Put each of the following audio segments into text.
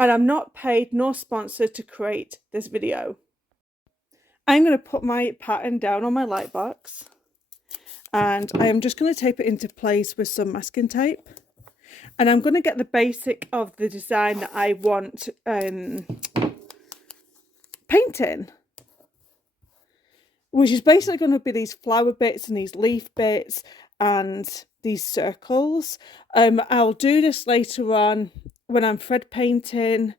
and I'm not paid nor sponsored to create this video. I'm going to put my pattern down on my light box, and I am just going to tape it into place with some masking tape. And I'm going to get the basic of the design that I want painting, which is basically going to be these flower bits and these leaf bits and these circles. I'll do this later on when I'm thread painting,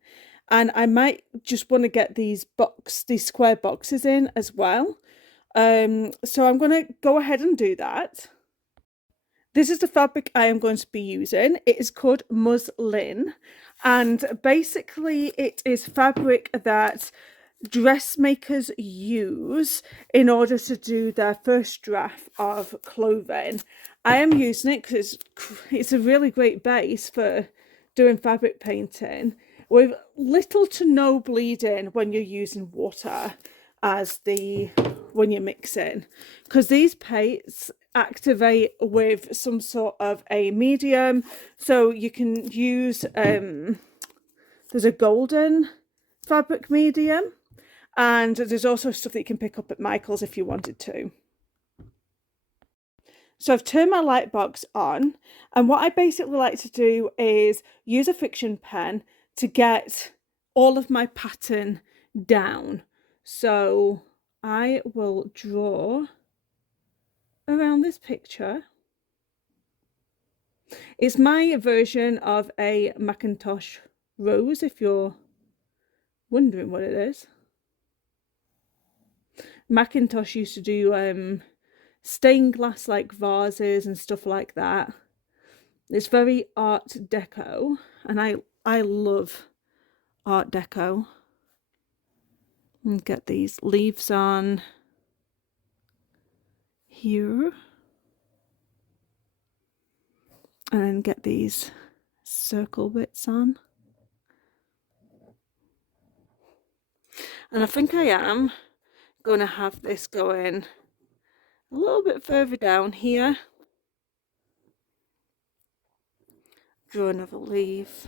and I might just want to get these square boxes in as well. So I'm going to go ahead and do that. This is the fabric I am going to be using. It is called muslin, and basically it is fabric that dressmakers use in order to do their first draft of clothing. I am using it because it's a really great base for doing fabric painting with little to no bleeding when you're using water when you're mixing, because these paints activate with some sort of a medium. So you can use there's a golden fabric medium, and there's also stuff that you can pick up at Michael's if you wanted to. So I've turned my light box on, and what I basically like to do is use a friction pen to get all of my pattern down. So I will draw around this picture. It's my version of a Macintosh rose, if you're wondering what it is. Macintosh used to do stained glass like vases and stuff like that. It's very Art Deco, and I love Art Deco. And get these leaves on here, and then get these circle bits on. And I think I am going to have this going a little bit further down here. Draw another leaf.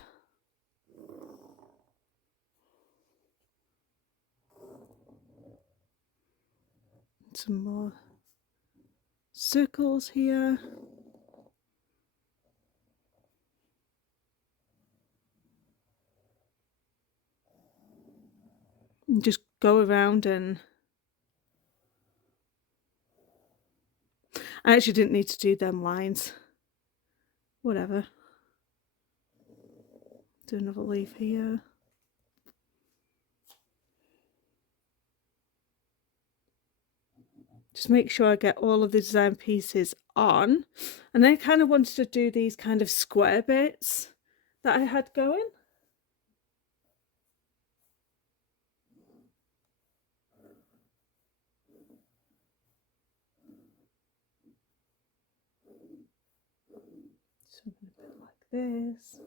Some more circles here. And just go around, and I actually didn't need to do them lines. Whatever. Do another leaf here. Just make sure I get all of the design pieces on. And then I kind of wanted to do these kind of square bits that I had going. Something a bit like this.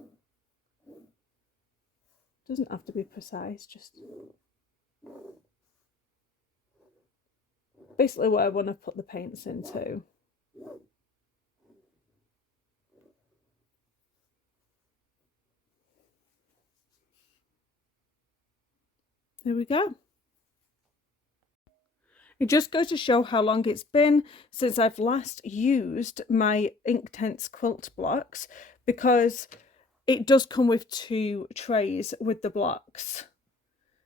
Doesn't have to be precise, just basically what I want to put the paints into. There we go. It just goes to show how long it's been since I've last used my Inktense quilt blocks, because it does come with 2 trays with the blocks.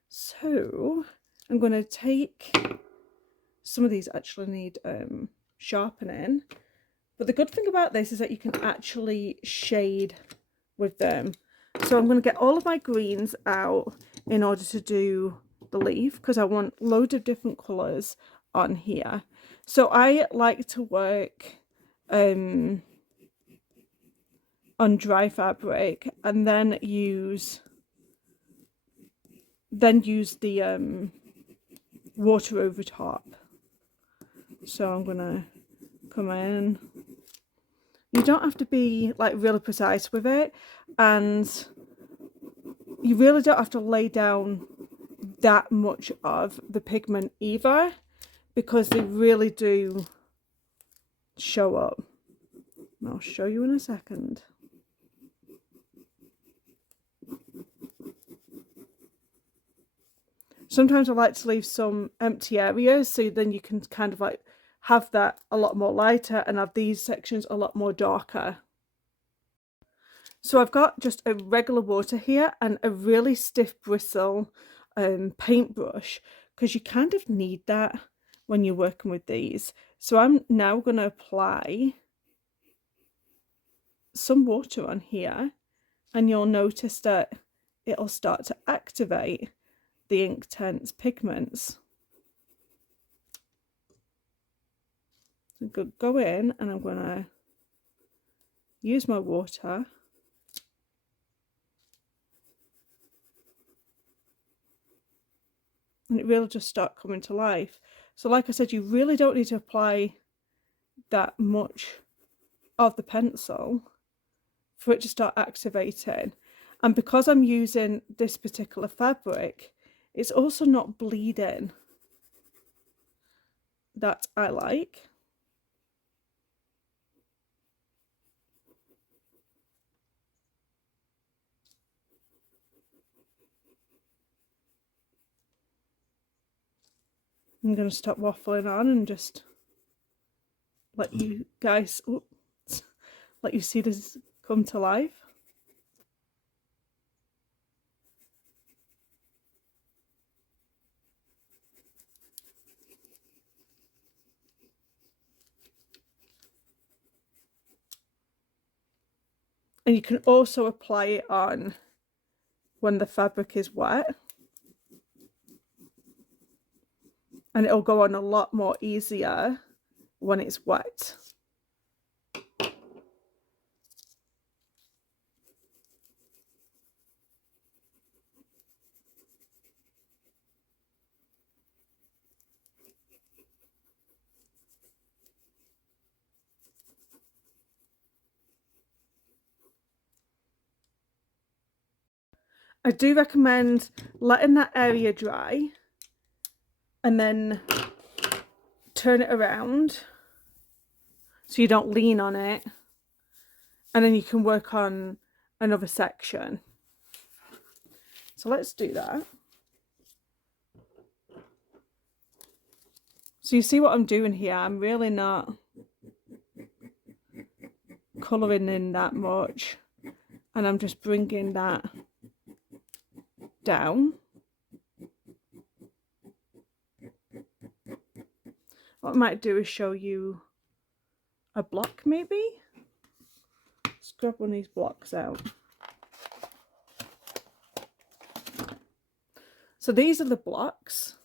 So I'm going to take some of these actually need sharpening, but the good thing about this is that you can actually shade with them. So I'm going to get all of my greens out in order to do the leaf, because I want loads of different colours on here. So I like to work on dry fabric, and then use the water over top. So I'm gonna come in. You don't have to be like really precise with it, and you really don't have to lay down that much of the pigment either, because they really do show up. And I'll show you in a second. Sometimes I like to leave some empty areas so then you can kind of like have that a lot more lighter and have these sections a lot more darker. So I've got just a regular water here and a really stiff bristle paintbrush, because you kind of need that when you're working with these. So I'm now going to apply some water on here, and you'll notice that it'll start to activate the Inktense pigments. So go in, and I'm going to use my water. And it will just start coming to life. So like I said, you really don't need to apply that much of the pencil for it to start activating. And because I'm using this particular fabric, it's also not bleeding that I like. I'm going to stop waffling on and just let you guys, let you see this come to life. And you can also apply it on when the fabric is wet. And it'll go on a lot more easier when it's wet. I do recommend letting that area dry and then turn it around so you don't lean on it, and then you can work on another section. So let's do that. So you see what I'm doing here, I'm really not colouring in that much, and I'm just bringing that down. What I might do is show you a block maybe. Let's grab one of these blocks out. So these are the blocks,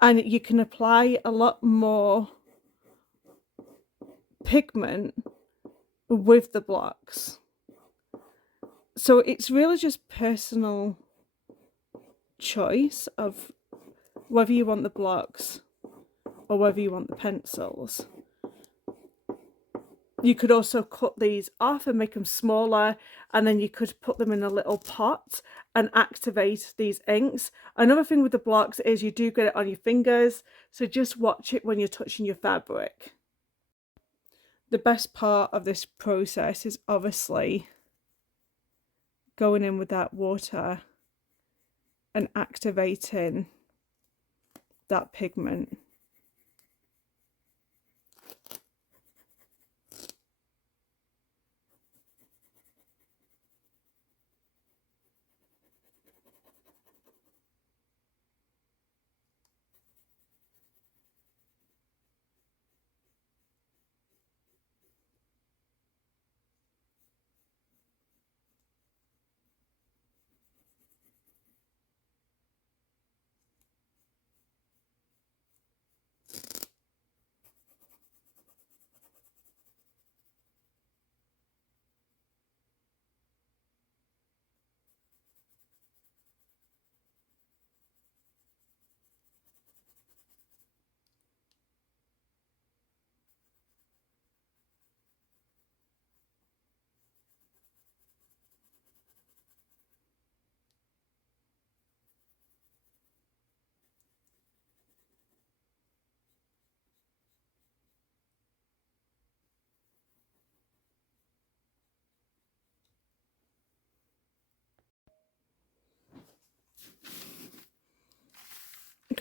and you can apply a lot more pigment with the blocks. So it's really just personal choice of whether you want the blocks or whether you want the pencils. You could also cut these off and make them smaller, and then you could put them in a little pot and activate these inks. Another thing with the blocks is you do get it on your fingers, so just watch it when you're touching your fabric. The best part of this process is obviously going in with that water and activating that pigment.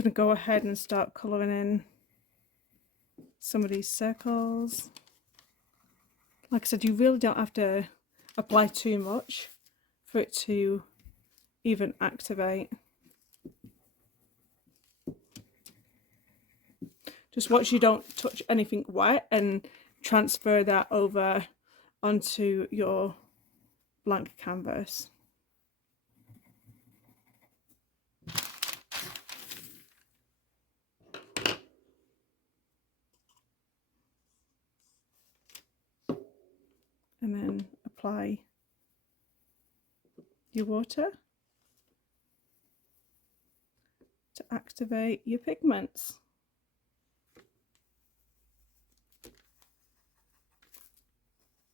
going to go ahead and start colouring in some of these circles. Like I said, you really don't have to apply too much for it to even activate. Just watch you don't touch anything wet and transfer that over onto your blank canvas. And then apply your water to activate your pigments.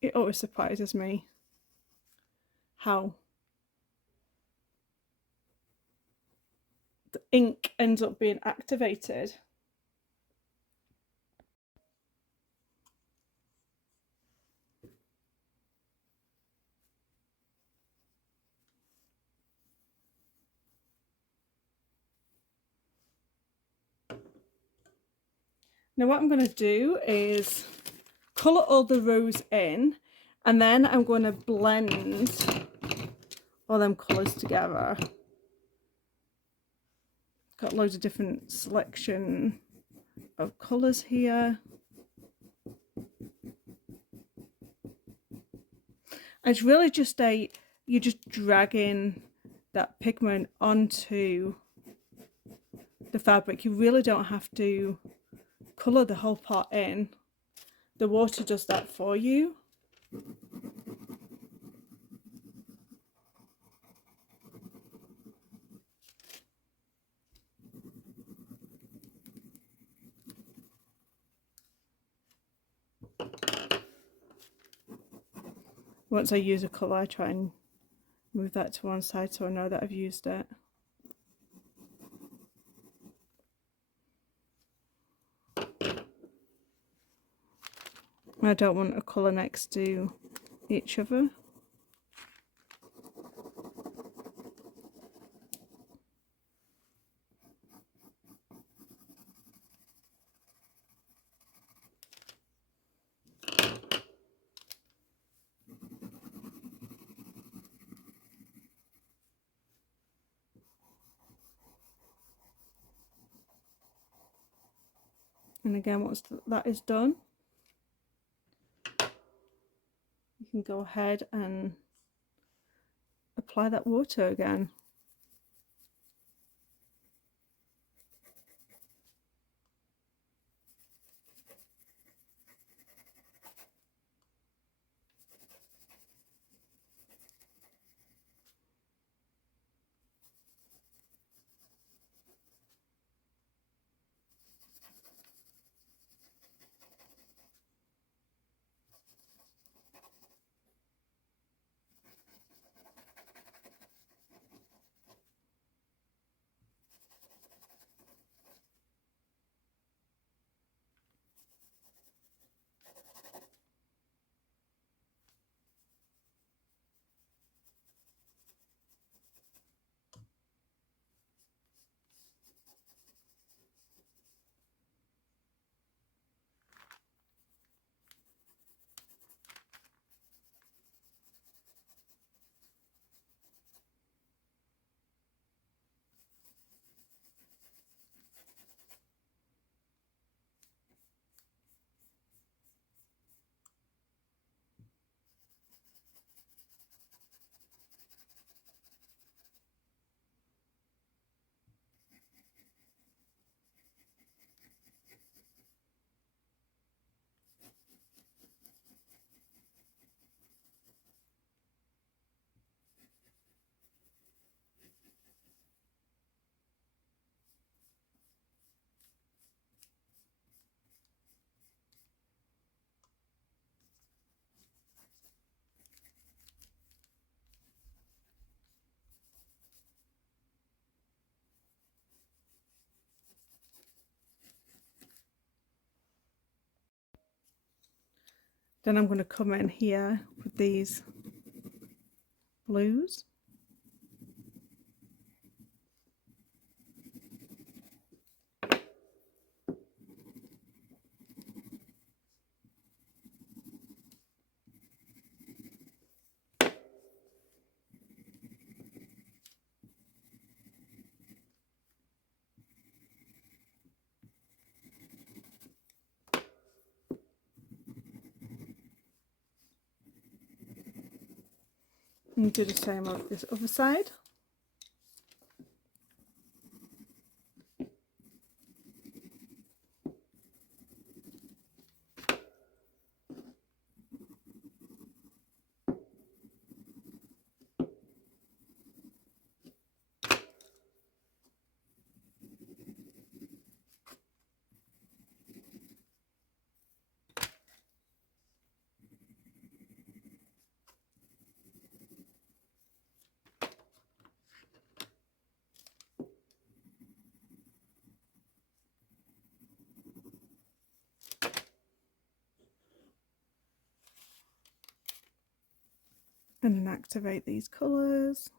It always surprises me how the ink ends up being activated. Now what I'm going to do is colour all the rows in, and then I'm going to blend all them colours together. Got loads of different selection of colours here. And it's really just you're just dragging that pigment onto the fabric. You really don't have to colour the whole pot in. The water does that for you. Once I use a colour, I try and move that to one side so I know that I've used it. I don't want a colour next to each other. And again, once that is done, you can go ahead and apply that water again. Then I'm going to come in here with these blues. And do the same on this other side. And then activate these colours.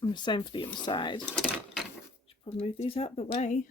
And the same for the other side. Should probably move these out of the way.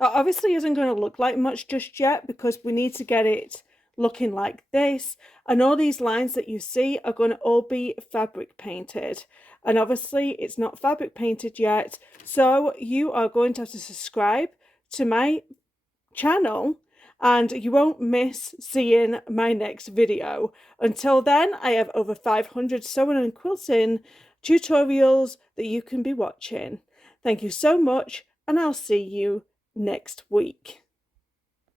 It obviously isn't going to look like much just yet because we need to get it looking like this, and all these lines that you see are going to all be fabric painted, and obviously it's not fabric painted yet, so you are going to have to subscribe to my channel and you won't miss seeing my next video. Until then, I have over 500 sewing and quilting tutorials that you can be watching. Thank you so much, and I'll see you next week.